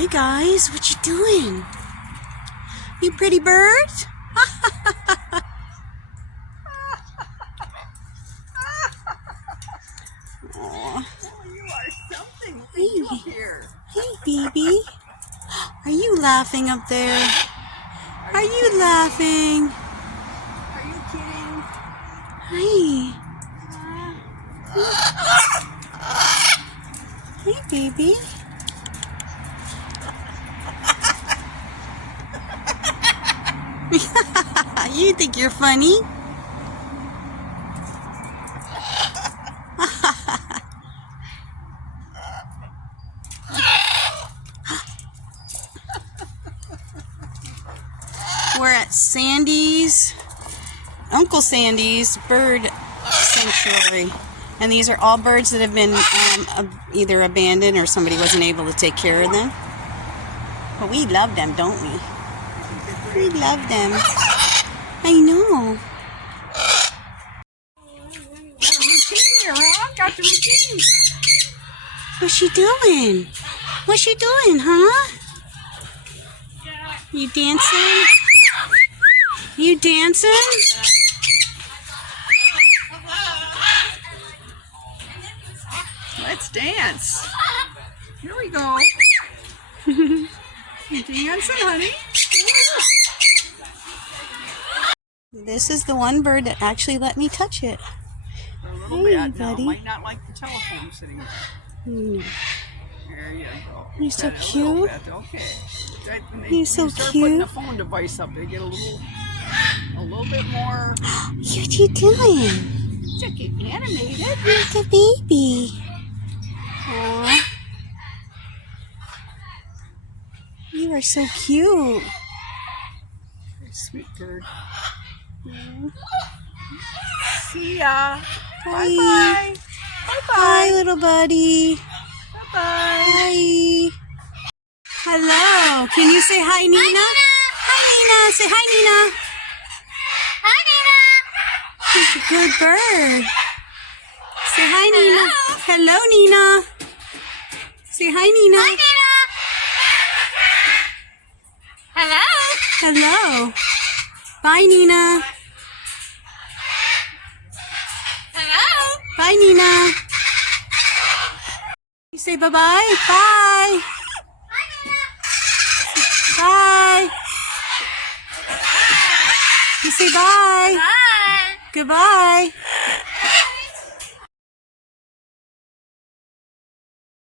Hey guys, what you doing? You pretty bird? Oh, you are something. Hey, Here. hey, baby. Are you laughing up there? Are you laughing? Are you kidding? Hi. Hey, baby. You think you're funny? We're at Sandy's, Uncle Sandy's bird sanctuary. And these are all birds that have been either abandoned or somebody wasn't able to take care of them. But we love them, don't we? We love them. I know. Got a routine here, huh? Got the routine. What's she doing? What's she doing, huh? You dancing? You dancing? Let's dance. Here we go. You dancing, honey? This is the one bird that actually let me touch it. For a little Hey, bit now. buddy. Might not like the telephone sitting there. No. There you go. You're so Pet it a little cute. bit. Okay. When You're so start cute. putting the phone device up, they get a little bit more. What you doing? Check it, animated. Like a baby. Aww. You are so cute. Sweet bird. Aww. See ya. Bye. Bye-bye. Bye, Bye-bye. little buddy. Bye-bye. Hi. Hello. Can you say hi, Nina? Hi, Nina. Say hi, Nina. Hi, Nina. She's a good bird. Say hi, Nina. Hello, Nina. Say hi, Nina. Hi, Nina. Hello. Hello. Bye, Nina. Hello. Bye, Nina. You say bye-bye. Bye. Bye. You say bye. Hi. Goodbye.